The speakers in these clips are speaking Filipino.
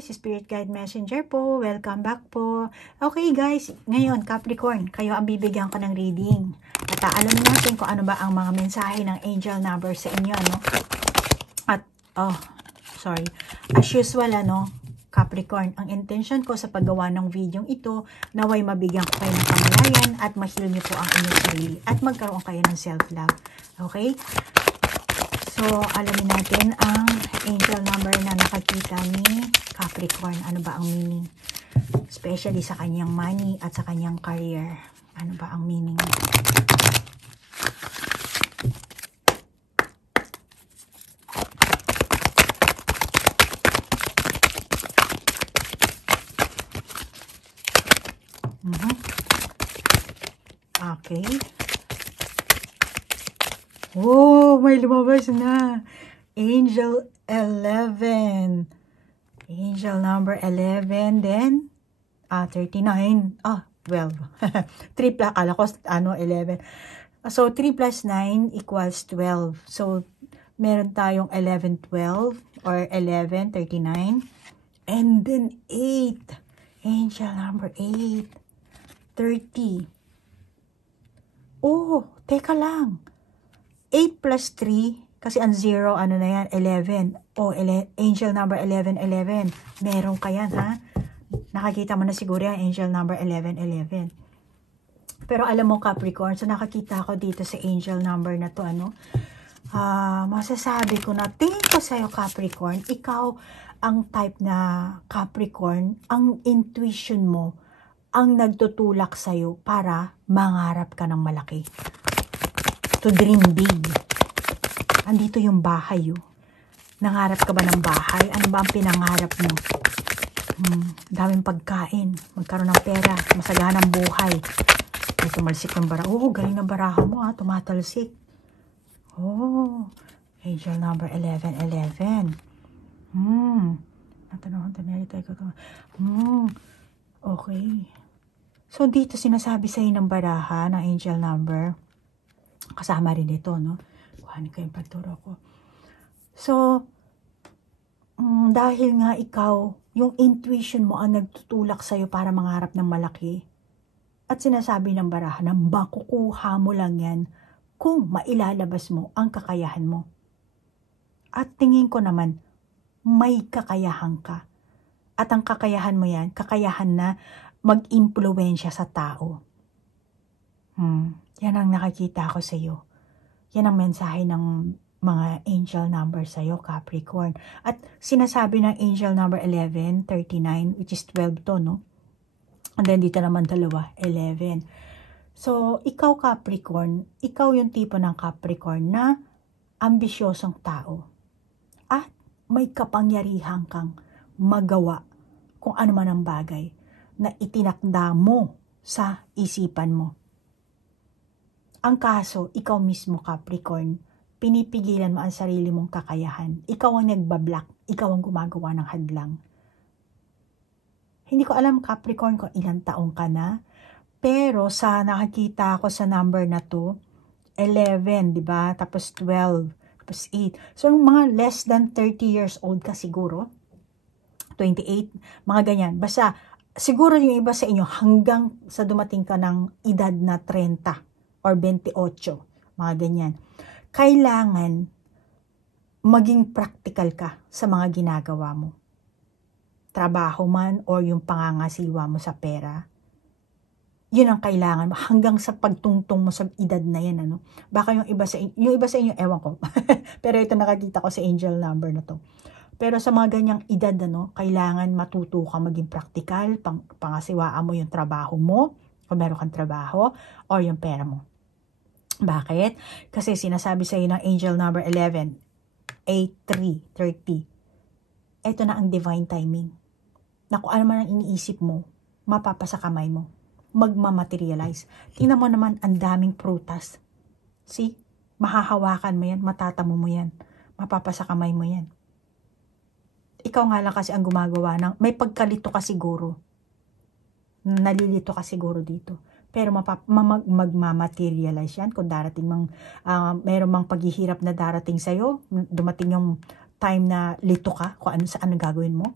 guys, Spirit Guide Messenger po. Welcome back po. Okay guys, ngayon Capricorn, kayo ang bibigyan ko ng reading. At alamin natin kung ano ba ang mga mensahe ng angel number sa inyo, no? At, as usual, Capricorn, ang intention ko sa paggawa ng video ito, naway mabigyan ko kayo ng kamalayan at ma-heal niyo po ang inyong sarili at magkaroon kayo ng self-love. Okay? So, alamin natin ang angel number na nakakita ni Capricorn. Ano ba ang meaning? Especially sa kanyang money at sa kanyang career. Ano ba ang meaning? Okay. Oh, may lumabas na. Angel 11. Angel number 11. Then, 39. 12. 3 plus, akala ko, 11. So, 3 plus 9 equals 12. So, meron tayong 11, 12 or 11, 39. And then, 8. Angel number 8. 30. Oh, teka lang. 8 plus 3, kasi ang 0, ano na yan, 11. Oh, angel number 11, 11. Meron ka yan, ha? Nakakita mo na siguro yan, angel number 11, 11. Pero alam mo, Capricorn, so nakakita ko dito sa angel number na to, masasabi ko na, tingin ko sa'yo, Capricorn, ikaw ang type na Capricorn, ang intuition mo, ang nagtutulak sa'yo para mangarap ka ng malaki. To dream big. Andito yung bahay, Nangarap ka ba ng bahay? Ano ba ang pinangarap mo? Daming pagkain, magkaroon ng pera, masaganang buhay. May tumalsik ng baraha. Oh, galing ng baraha mo, tumatalsik. Oh, angel number 11, 11. Okay. So, dito sinasabi sa'yo ng baraha, ng angel number, kasama rin ito, Kuhanin ko yung pagturo ko. So, dahil nga ikaw, yung intuition mo ang nagtutulak sa'yo para mangarap ng malaki, at sinasabi ng baraha na makukuha mo lang yan kung mailalabas mo ang kakayahan mo. At tingin ko naman, may kakayahan ka. At ang kakayahan mo yan, kakayahan na mag-impluwensya sa tao. Yan ang nakikita ko sa iyo. Yan ang mensahe ng mga angel number sa iyo, Capricorn. At sinasabi ng angel number 11, 39, which is 12 to, And then dito naman dalawa, 11. So, ikaw, Capricorn, ikaw yung tipo ng Capricorn na ambisyosong tao. At may kapangyarihan kang magawa kung ano man ang bagay na itinakda mo sa isipan mo. Ang kaso, ikaw mismo, Capricorn, pinipigilan mo ang sarili mong kakayahan. Ikaw ang nagbablock, ikaw ang gumagawa ng hadlang. Hindi ko alam, Capricorn, kung ilang taong ka na, pero sa nakakita ko sa number na to, 11, di ba? Tapos 12, tapos 8. So, mga less than 30 years old ka siguro. 28, mga ganyan. Basta, siguro yung iba sa inyo, hanggang sa dumating ka ng edad na 30 or 28, mga ganyan. Kailangan maging practical ka sa mga ginagawa mo. Trabaho man or yung pangangasiwa mo sa pera. Yun ang kailangan mo hanggang sa pagtungtong mo sa edad na yan, Baka yung iba sa inyo, ewan ko. Pero ito nakakita ko sa angel number na to. Pero sa mga ganyang edad, kailangan matuto ka maging practical, pangasiwaan mo yung trabaho mo, kung meron kang trabaho, or yung pera mo. Bakit? Kasi sinasabi sa iyo ng angel number 11, 8, 3, 30. Ito na ang divine timing. Na kung ano man ang iniisip mo, mapapasa kamay mo. Magmamaterialize. Tingnan mo naman ang daming prutas. See? Mahahawakan mo yan, matatamo mo yan. Mapapasa kamay mo yan. Ikaw nga lang kasi ang gumagawa ng, may pagkalito ka siguro. Nalilito ka siguro dito. Pero magmamaterialize yan kung darating mayroon mang paghihirap na darating sa'yo, dumating yung time na lito ka, kung ano saan gagawin mo,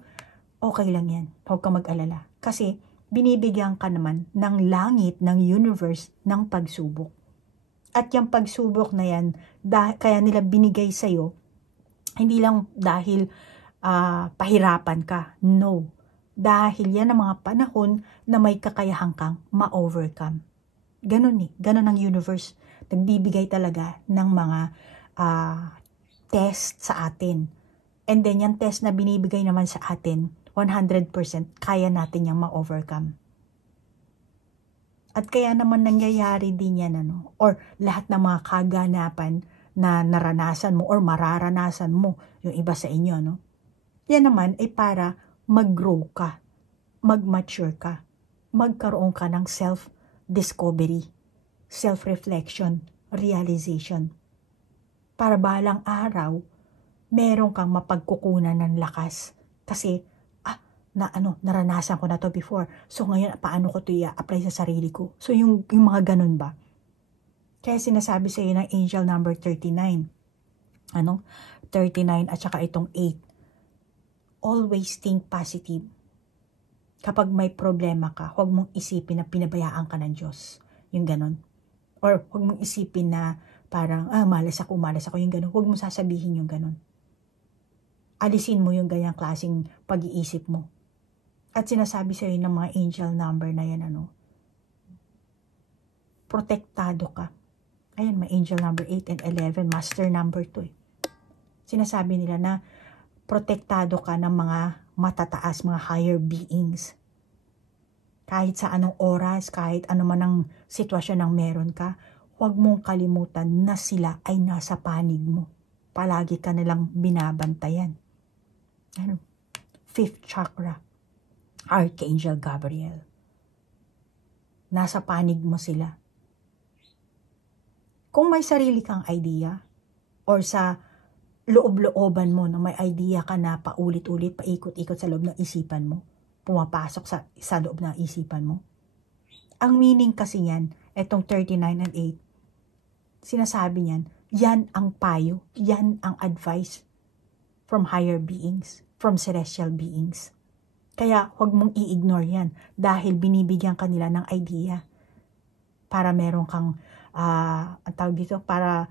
okay lang yan. Huwag kang mag-alala. Kasi, binibigyan ka naman ng langit, ng universe, ng pagsubok. At yung pagsubok na yan, kaya nila binigay sa'yo, hindi lang dahil pahirapan ka. No. Dahil yan ang mga panahon na may kakayahan kang ma-overcome. Ganun eh. Ganun ang universe. Nagbibigay talaga ng mga test sa atin. And then, yung test na binibigay naman sa atin, 100% kaya natin yung ma-overcome. At kaya naman nangyayari din yan, or lahat ng mga kaganapan na naranasan mo or mararanasan mo, yung iba sa inyo, yan naman ay para mag-grow ka, mag-mature ka, magkaroon ka ng self-discovery, self-reflection, realization. Para balang araw, meron kang mapagkukunan ng lakas. Kasi, naranasan ko na to before. So ngayon, paano ko to i-apply sa sarili ko? So yung mga ganun ba? Kaya sinasabi sa iyo ng angel number 39. 39 at saka itong 8. Always think positive. Kapag may problema ka, huwag mong isipin na pinabayaan ka ng Diyos. Yung ganun. Or huwag mong isipin na parang, malas ako, yung ganun. Huwag mong sasabihin yung ganun. Alisin mo yung ganyang klaseng pag-iisip mo. At sinasabi sa iyo ng mga angel number na yan, protektado ka. Ayan, may angel number 8 and 11, master number 2. Sinasabi nila na protektado ka ng mga matataas, mga higher beings. Kahit sa anong oras, kahit ano man ang sitwasyon ng meron ka, huwag mong kalimutan na sila ay nasa panig mo. Palagi ka nilang binabantayan. 5th chakra, Archangel Gabriel. Nasa panig mo sila. Kung may sarili kang idea, or sa loob-looban mo na may idea ka na paulit-ulit, paikot-ikot sa loob ng isipan mo, pumapasok sa loob ng isipan mo. Ang meaning kasi yan, etong 39 and 8, sinasabi niyan, yan ang payo, yan ang advice from higher beings, from celestial beings. Kaya huwag mong i-ignore yan dahil binibigyan ka nila ng idea para meron kang, ang tawag dito, para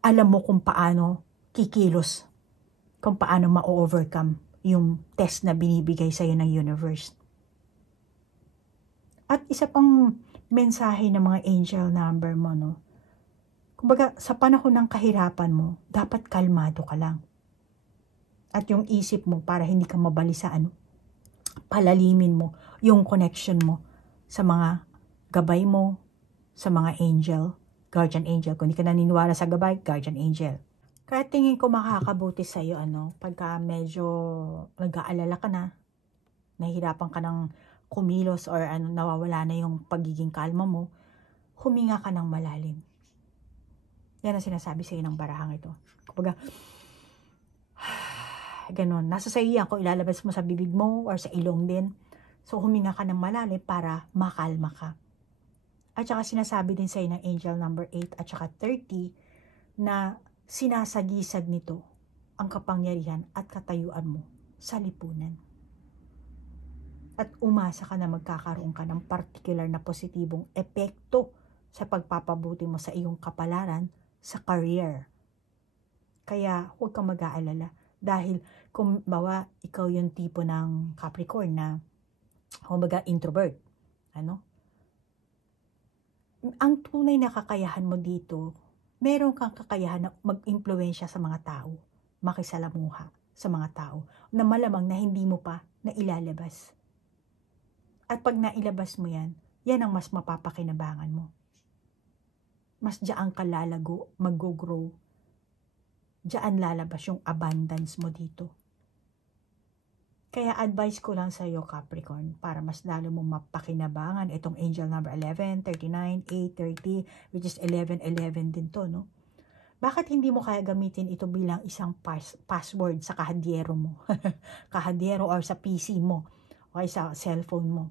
alam mo kung paano kikilos, kung paano ma-overcome yung test na binibigay sa'yo ng universe. At isa pang mensahe ng mga angel number mo, kumbaga sa panahon ng kahirapan mo, dapat kalmado ka lang. At yung isip mo para hindi ka mabalisa, palalimin mo yung connection mo sa mga gabay mo, sa mga angel, guardian angel. Kung hindi ka naniniwala sa gabay, guardian angel. Kaya tingin ko makakabuti sa iyo, pagka medyo nag-aalala ka na, nahihirapan ka ng kumilos or nawawala na yung pagiging kalma mo, huminga ka ng malalim. Yan ang sinasabi sa iyo ng barahang ito. Kumbaga, ganon. Nasa sa iyo yan kung ilalabas mo sa bibig mo or sa ilong din. So, huminga ka ng malalim para makalma ka. At saka sinasabi din sa iyo ng angel number 8 at saka 30 na sinasagisag nito ang kapangyarihan at katayuan mo sa lipunan. At umasa ka na magkakaroon ka ng particular na positibong epekto sa pagpapabuti mo sa iyong kapalaran sa career. Kaya huwag kang mag-aalala. Dahil kung bawa ikaw yung tipo ng Capricorn na kumbaga introvert, ang tunay na kakayahan mo dito, meron kang kakayahan na mag-impluwensya sa mga tao, makisalamuha sa mga tao, na malamang na hindi mo pa nailalabas. At pag nailabas mo yan, yan ang mas mapapakinabangan mo. Mas diyan ka lalago, mag-grow. Diyan lalabas yung abundance mo dito. Kaya advice ko lang sa iyo, Capricorn, para mas lalo mo mapakinabangan itong angel number 11, 39, 8, 30, which is 11 din to, Bakit hindi mo kaya gamitin ito bilang isang password sa kahadyero mo? Kahadyero or sa PC mo o sa cellphone mo.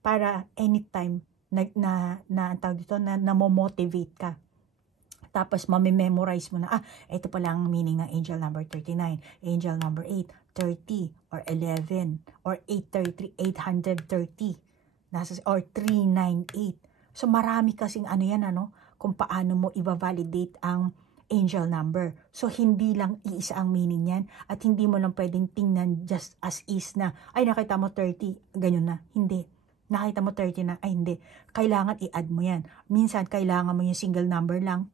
Para anytime na motivate ka. Tapos, mamememorize mo na, ito pala ang meaning ng angel number 39, angel number 8, 30, or 11, or 833, 830, or 398. So, marami kasing ano yan, kung paano mo i-validate ang angel number. So, hindi lang iisa ang meaning yan, at hindi mo lang pwedeng tingnan just as is na, nakita mo 30, ganyan na. Hindi. Nakita mo 30 na, hindi. Kailangan i-add mo yan. Minsan, kailangan mo yung single number lang,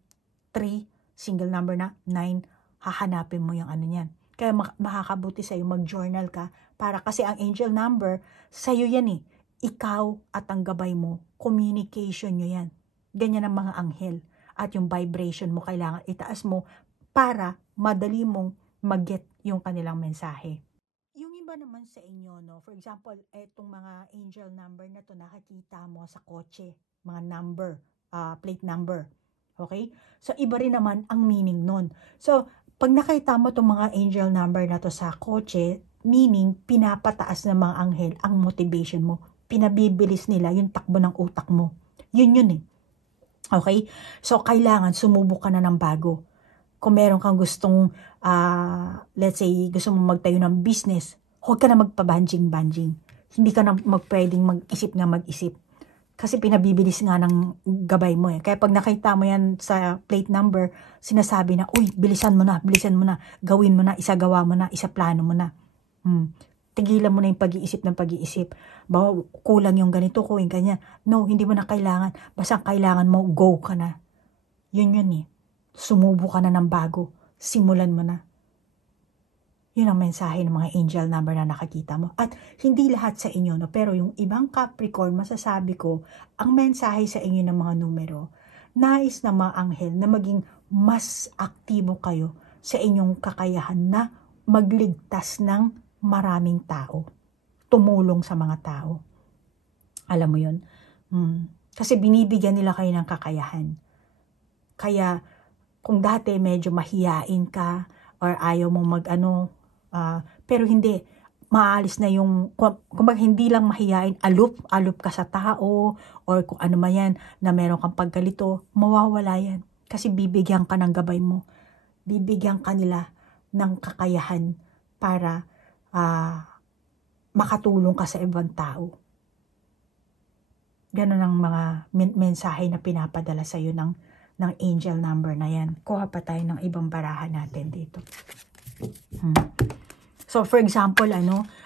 3, single number na, 9, hahanapin mo yung ano yan. Kaya makakabuti sa'yo mag-journal ka, para kasi ang angel number, sa'yo yan Ikaw at ang gabay mo, communication nyo yan. Ganyan ang mga anghel. At yung vibration mo, kailangan itaas mo para madali mong mag-get yung kanilang mensahe. Yung iba naman sa inyo, for example, etong mga angel number na to nakikita mo sa kotse, mga number, plate number. Okay? So, iba rin naman ang meaning nun. So, pag nakita mo itong mga angel number na to sa kotse, meaning, pinapataas ng mga anghel ang motivation mo. Pinabibilis nila yung takbo ng utak mo. Yun Okay? So, kailangan sumubok ka na ng bago. Kung meron kang gustong, let's say, gusto mo magtayo ng business, huwag ka na magpabanjing-banjing. Hindi ka na pwedeng mag-isip. Kasi pinabibilis nga ng gabay mo Kaya pag nakita mo yan sa plate number, sinasabi na, uy, bilisan mo na, gawin mo na, isagawa mo na, isaplano mo na. Tigilan mo na yung pag-iisip ng pag-iisip. Bawa, kulang yung ganito, kulang ganyan. No, hindi mo na kailangan. Basta kailangan mo, go ka na. Yun Sumubo ka na ng bago. Simulan mo na. Yun ang mensahe ng mga angel number na nakakita mo. At hindi lahat sa inyo, pero yung ibang Capricorn, masasabi ko, ang mensahe sa inyo ng mga numero, nais na mga anghel na maging mas aktibo kayo sa inyong kakayahan na magligtas ng maraming tao. Tumulong sa mga tao. Alam mo yun? Kasi binibigyan nila kayo ng kakayahan. Kaya, kung dati medyo mahiyain ka, or ayaw mong pero hindi, maalis na yung, kung hindi lang mahiyain, alup ka sa tao, or kung ano man yan, na meron kang pagkalito, mawawala yan. Kasi bibigyan ka ng gabay mo. Bibigyan ka nila ng kakayahan para makatulong ka sa ibang tao. Ganun ang mga mensahe na pinapadala sa iyo ng angel number na yan. Kuha pa tayo ng ibang barahan natin dito. So, for example,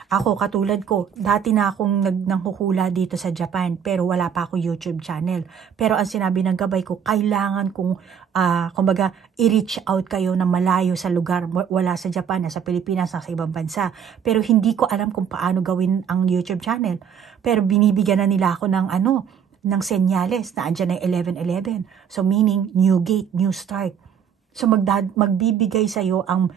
ako katulad ko, dati na akong nanghuhula dito sa Japan, pero wala pa ako YouTube channel. Pero ang sinabi ng gabay ko, kailangan kong, kumbaga, i-reach out kayo na malayo sa lugar, wala sa Japan, sa Pilipinas, sa ibang bansa. Pero hindi ko alam kung paano gawin ang YouTube channel. Pero binibigyan na nila ako ng senyales na andyan ay 1111. So, meaning, new gate, new start. So, magbibigay sa'yo ang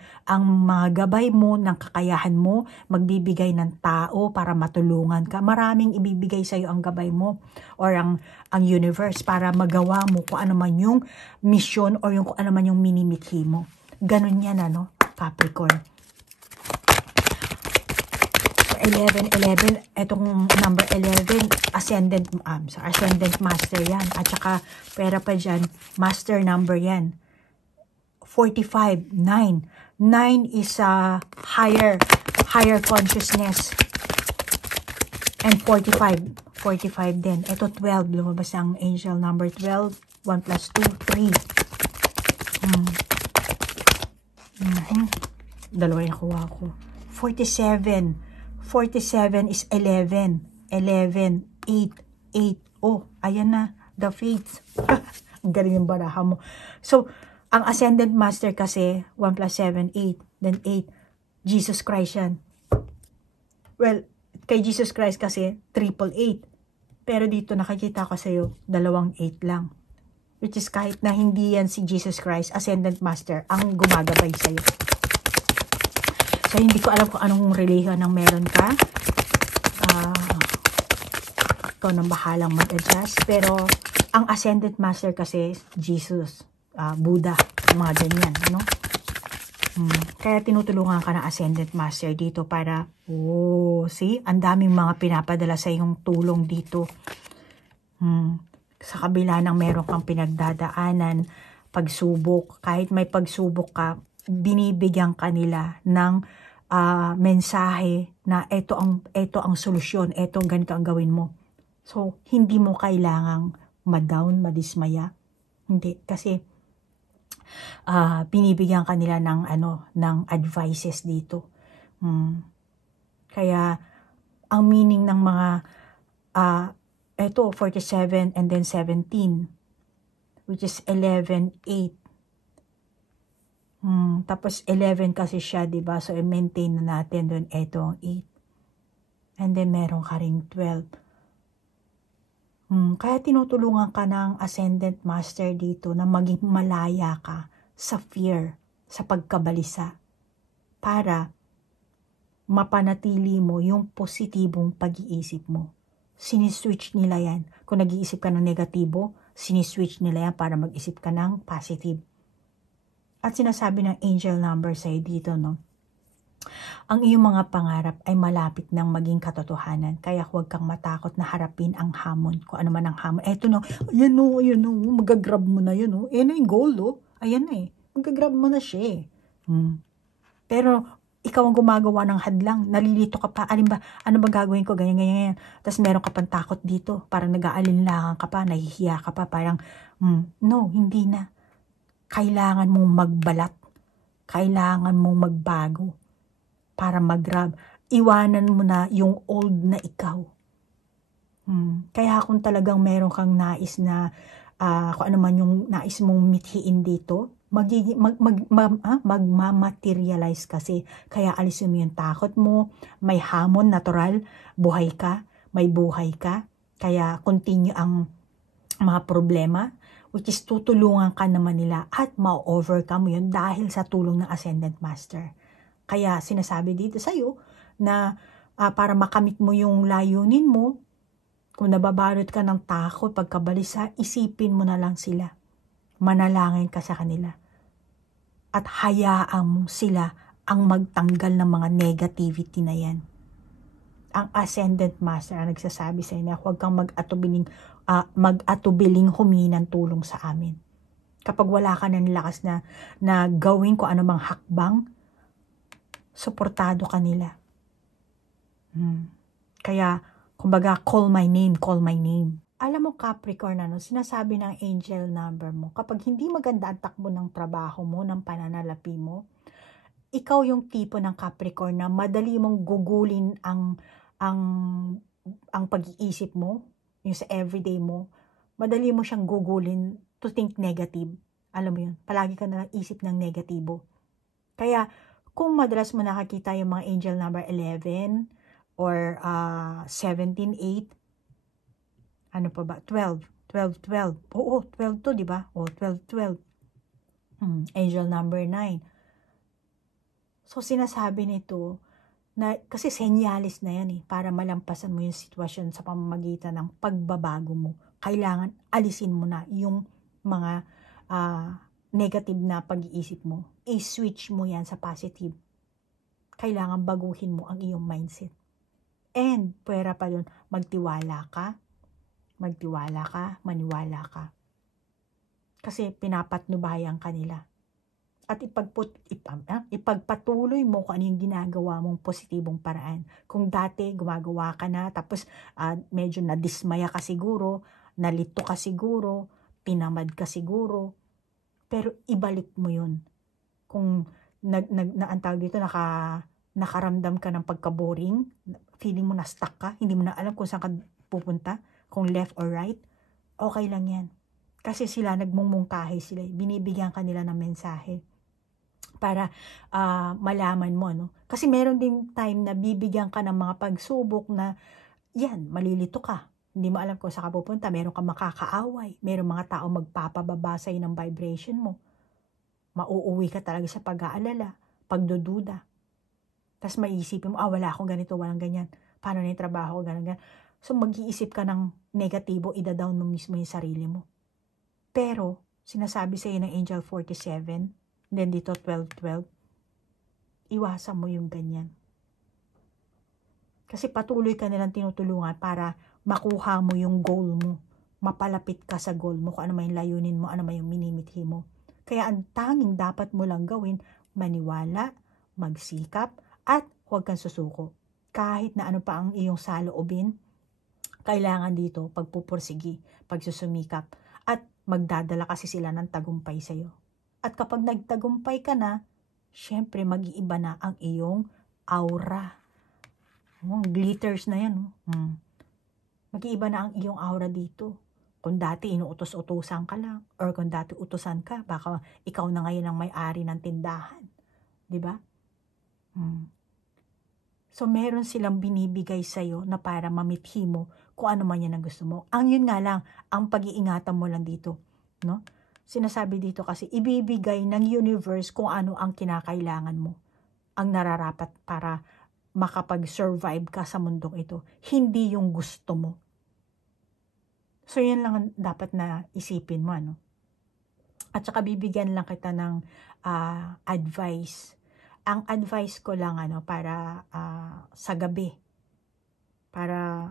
mga gabay mo, ng kakayahan mo, magbibigay ng tao para matulungan ka. Maraming ibibigay sa'yo ang gabay mo or ang universe para magawa mo kung ano man yung mission or kung ano man yung minimithi mo. Ganun yan, Capricorn. So, 11, etong number 11, ascendant master yan. At saka, pera pa dyan, master number yan. 45, 9. 9 is a higher consciousness. And 45 din. Ito 12, lumabas ang angel number 12. 1 plus 2, 3. Dalawa yung kuha ko. 47 is 11. 11, 8. Oh, ayan na. The fates. Ang galing yung baraha mo. So, ang ascendant master kasi, 1 plus 7, 8. Then 8. Jesus Christ yan. Well, kay Jesus Christ kasi, 888. Pero dito nakikita ko sa'yo, 2 8 lang. Which is kahit na hindi yan si Jesus Christ, ascendant master, ang gumagabay sa'yo. So, hindi ko alam kung anong religion ang meron ka. Ikaw nang bahalang mag-adjust. Pero, ang ascendant master kasi, Jesus. Buddha, mga ganyan, Kaya tinutulungan ka ng ascendant master dito para, see, ang daming mga pinapadala sa iyong tulong dito. Sa kabila ng meron kang pinagdadaanan, pagsubok. Kahit may pagsubok ka, binibigyan ka nila ng mensahe na ito ang solusyon, ganito ang gawin mo. So, hindi mo kailangang ma-down, madismaya. Hindi, kasi binibigyan ka nila ng advices dito. Kaya, ang meaning ng mga, ito, 47 and then 17, which is 11, 8. Tapos 11 kasi siya, diba? So, i-maintain na natin doon, ito ang 8. And then, meron ka ring 12. Kaya tinutulungan ka ng Ascendant Master dito na maging malaya ka sa fear, sa pagkabalisa, para mapanatili mo yung positibong pag-iisip mo. Siniswitch nila yan. Kung nag-iisip ka ng negatibo, siniswitch nila yan para mag-isip ka ng positive. At sinasabi ng angel number sa'yo dito, no? Ang iyong mga pangarap ay malapit ng maging katotohanan. Kaya huwag kang matakot na harapin ang hamon. Kung ano man ang hamon. Eto no, ayan no, magagrab mo na yun, no? Ayan na yung goal, no? Ayan na eh. Magagrab mo na siya eh. Pero, ikaw ang gumagawa ng hadlang. Nalilito ka pa. Ano ba gagawin ko? Ganyan. Tapos meron ka pang takot dito. Parang nag-aalinlangan ka pa. Nahihiya ka pa. Parang, no, hindi na. Kailangan mong magbalat. Kailangan mong magbago para mag-grab. Iwanan mo na yung old na ikaw. Kaya kung talagang meron kang nais na, kung ano man yung nais mong mithiin dito, magmamaterialize kasi. Kaya alisin mo yung takot mo, may hamon, natural, buhay ka, may buhay ka. Kaya continue ang mga problema, which is tutulungan ka naman nila at ma-overcome mo yun dahil sa tulong ng Ascendant Master. Kaya sinasabi dito sa'yo na para makamit mo yung layunin mo, kung nababalot ka ng takot, pagkabalisa, isipin mo na lang sila. Manalangin ka sa kanila. At hayaan mo sila ang magtanggal ng mga negativity na yan. Ang Ascendant Master ang nagsasabi sa'yo na huwag kang mag-atubiling humingi ng tulong sa amin. Kapag wala ka ng lakas na gawin ko anumang hakbang, suportado ka nila. Kaya, kumbaga, call my name. Alam mo, Capricorn, sinasabi ng angel number mo, kapag hindi maganda ang takbo ng trabaho mo, ng pananalapi mo, ikaw yung tipo ng Capricorn na madali mong gugulin ang pag-iisip mo, yung sa everyday mo, madali mo siyang gugulin to think negative. Alam mo yun, palagi ka nalang isip ng negatibo. Kaya, kung madalas mo nakakita yung mga angel number 11 or 17, 8, ano pa ba? 12. Oo, 12 to, di ba? 12. Angel number 9. So, sinasabi nito, na, kasi senyalis na yan para malampasan mo yung sitwasyon sa pamamagitan ng pagbabago mo. Kailangan alisin mo na yung mga negative na pag-iisip mo. I-switch mo yan sa positive. Kailangan baguhin mo ang iyong mindset. And, pwera pa dun, maniwala ka. Kasi pinapatnubayan ka nila. At ipagpatuloy mo kung ano yung ginagawa mong positibong paraan. Kung dati gumagawa ka na, tapos medyo nadismaya ka siguro, nalito ka siguro, tinamad ka siguro, pero ibalik mo yun. Kung ang tawag dito, nakaramdam ka ng pagka-boring, feeling mo na stuck ka, hindi mo na alam kung saan ka pupunta, kung left or right, okay lang yan. Kasi sila, nagmumungkahi sila, binibigyan ka nila ng mensahe para malaman mo, no? Kasi meron din time na bibigyan ka ng mga pagsubok na, yan, malilito ka. Hindi mo alam kung saan ka pupunta, meron ka makakaaway, meron mga tao magpapababa sa'yo ng vibration mo. Mauuwi ka talaga sa pag-aalala, pagdududa. Tapos maiisipin mo, wala akong ganito, walang ganyan. Paano na yung trabaho, ganyan. So mag-iisip ka ng negatibo, ida-down mo mismo yung sarili mo. Pero, sinasabi sa'yo ng Angel 47, then dito 12, iwasan mo yung ganyan. Kasi patuloy ka nilang tinutulungan para makuha mo yung goal mo. Mapalapit ka sa goal mo, kung ano may layunin mo, ano may yung minimithi mo. Kaya ang tanging dapat mo lang gawin, maniwala, magsikap, at huwag kang susuko. Kahit na ano pa ang iyong saloobin, kailangan dito pagpupursigi, pagsusumikap, at magdadala kasi sila ng tagumpay sa'yo. At kapag nagtagumpay ka na, syempre mag-iiba na ang iyong aura. Glitters na yan. Mag-iiba na ang iyong aura dito. Kung dati inuutos-utusan ka lang, or kung dati utusan ka, baka ikaw na ngayon ang may-ari ng tindahan. Diba? So, meron silang binibigay sa'yo na para mamithi mo kung ano man yan ang gusto mo. Ang yun nga lang, ang pag-iingatan mo lang dito. No? Sinasabi dito kasi, ibibigay ng universe kung ano ang kinakailangan mo. Ang nararapat para makapag-survive ka sa mundong ito. Hindi yung gusto mo. So, yan lang ang dapat na isipin mo. Ano? At saka bibigyan lang kita ng advice. Ang advice ko lang para sa gabi, para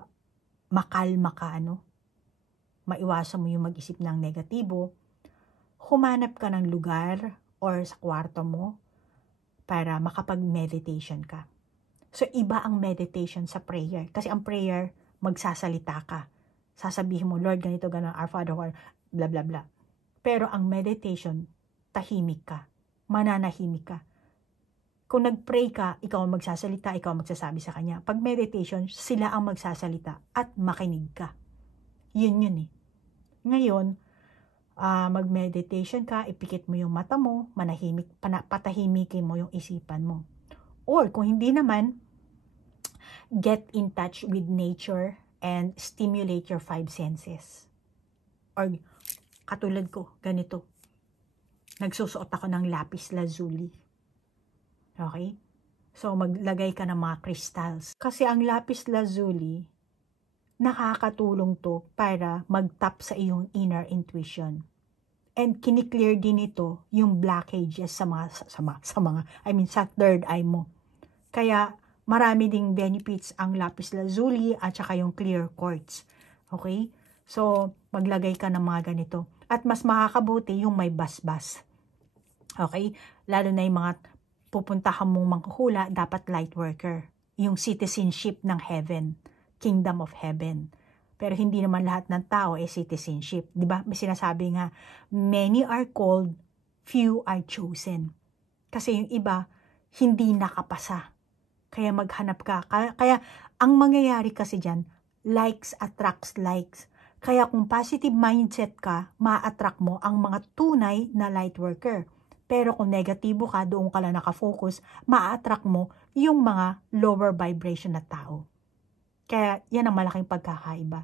makalma ka, maiwasan mo yung mag-isip ng negatibo, humanap ka ng lugar or sa kwarto mo para makapag-meditation ka. So, iba ang meditation sa prayer. Kasi ang prayer, magsasalita ka. Sasabihin mo, Lord, ganito, gano'n, Our Father, blah, blah, blah. Pero ang meditation, tahimik ka. Mananahimik ka. Kung nag-pray ka, ikaw ang magsasalita, ikaw ang magsasabi sa kanya. Pag meditation, sila ang magsasalita at makinig ka. Yun eh. Ngayon, mag-meditation ka, ipikit mo yung mata mo, patahimikin mo yung isipan mo. Or kung hindi naman, get in touch with nature and stimulate your 5 senses. Or katulad ko, ganito. Nagsusuot ako ng lapis lazuli. Okay? So, maglagay ka ng mga crystals. Kasi ang lapis lazuli, nakakatulong to para mag-tap sa iyong inner intuition. And kiniklear din ito yung blockages sa third eye mo. Kaya, marami ding benefits ang lapis lazuli at saka yung clear quartz. Okay? So, maglagay ka ng mga ganito. At mas makakabuti yung may basbas. Okay? Lalo na yung mga pupuntahan mong manghuhula, dapat light worker. Yung citizenship ng heaven. Kingdom of heaven. Pero hindi naman lahat ng tao citizenship. Diba? May sinasabi nga, many are called, few are chosen. Kasi yung iba, hindi nakapasa. Kaya maghanap ka. Kaya ang mangyayari kasi dyan, likes attracts likes. Kaya kung positive mindset ka, ma-attract mo ang mga tunay na light worker. Pero kung negatibo ka, doon ka lang nakafocus, ma-attract mo yung mga lower vibration na tao. Kaya yan ang malaking pagkakaiba.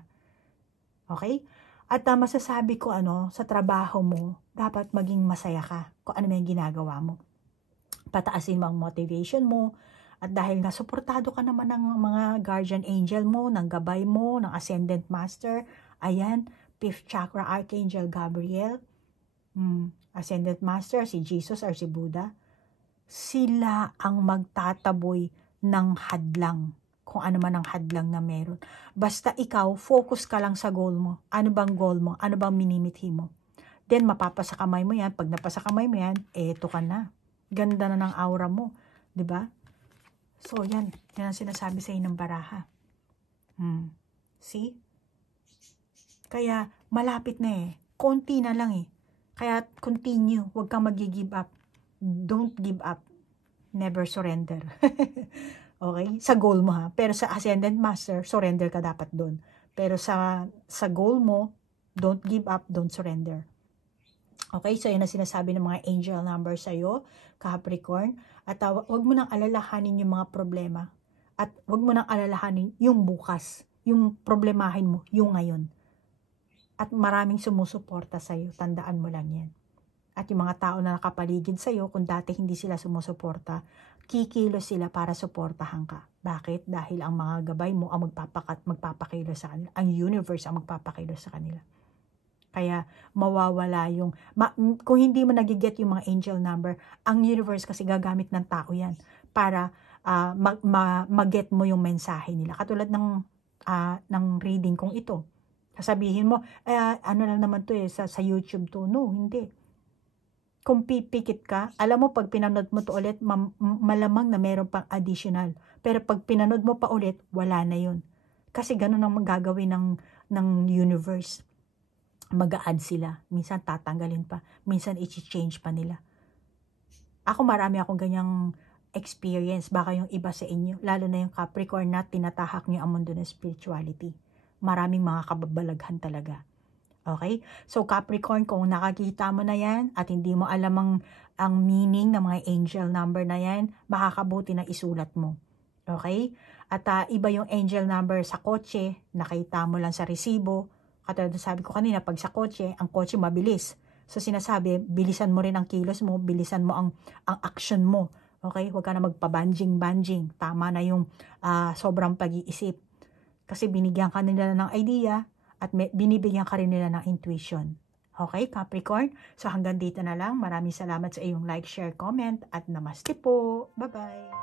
Okay? At masasabi ko sa trabaho mo, dapat maging masaya ka kung ano yung ginagawa mo. Pataasin mo ang motivation mo. At dahil nasuportado ka naman ng mga guardian angel mo, ng gabay mo, ng ascendant master, ayan, 5th chakra archangel Gabriel, ascendant master, si Jesus or si Buddha, sila ang magtataboy ng hadlang. Kung ano man ang hadlang na meron. Basta ikaw, focus ka lang sa goal mo. Ano bang goal mo? Ano bang minimithi mo? Then, mapapasa kamay mo yan. Pag napasa kamay mo yan, eto ka na. Ganda na ng aura mo. Diba? So, yan. Yan ang sinasabi sa ng baraha. See? Kaya, malapit na konti na lang Kaya, continue. Huwag kang mag-give up. Don't give up. Never surrender. Okay? Sa goal mo Pero sa ascendant master, surrender ka dapat doon. Pero sa goal mo, don't give up, don't surrender. Okay? So, yan ang sinasabi ng mga angel numbers sa'yo, Capricorn. At wag mo nang alalahanin yung mga problema. At wag mo nang alalahanin yung bukas. Yung problemahin mo, yung ngayon. At maraming sumusuporta sa'yo. Tandaan mo lang yan. At yung mga tao na nakapaligid sa'yo, kung dati hindi sila sumusuporta, kikilos sila para suportahan ka. Bakit? Dahil ang mga gabay mo ang magpapakilos sa kanila. Ang universe ang magpapakilos sa kanila. Kaya mawawala yung, kung hindi mo nagiget yung mga angel number, ang universe kasi gagamit ng tao yan para mag-get mo yung mensahe nila. Katulad ng reading kong ito. Sasabihin mo, ano lang naman to sa YouTube to. No, hindi. Kung pipikit ka, alam mo pag pinanood mo to ulit, malamang na meron pang additional. Pero pag pinanood mo pa ulit, wala na yun. Kasi ganun ang magagawin ng universe. Mag-a-add sila. Minsan tatanggalin pa. Minsan i-change pa nila. Ako marami akong ganyang experience. Baka yung iba sa inyo, lalo na yung Capricorn na tinatahak niyo ang mundo ng spirituality. Maraming mga kababalaghan talaga. Okay? So Capricorn, kung nakakita mo na yan at hindi mo alam ang meaning ng mga angel number na yan, makakabuti na isulat mo. Okay? At iba yung angel number sa kotse, nakita mo lang sa resibo. Katulad sabi ko kanina, pag sa kotse, ang kotse mabilis. So sinasabi, bilisan mo rin ang kilos mo, bilisan mo ang action mo. Okay? Huwag ka na magpa-banjing-banjing. Tama na yung sobrang pag-iisip. Kasi binigyan ka nila ng idea, at binibigyan ka rin nila ng intuition. Okay, Capricorn? So hanggang dito na lang. Maraming salamat sa iyong like, share, comment, at namaste po. Bye-bye!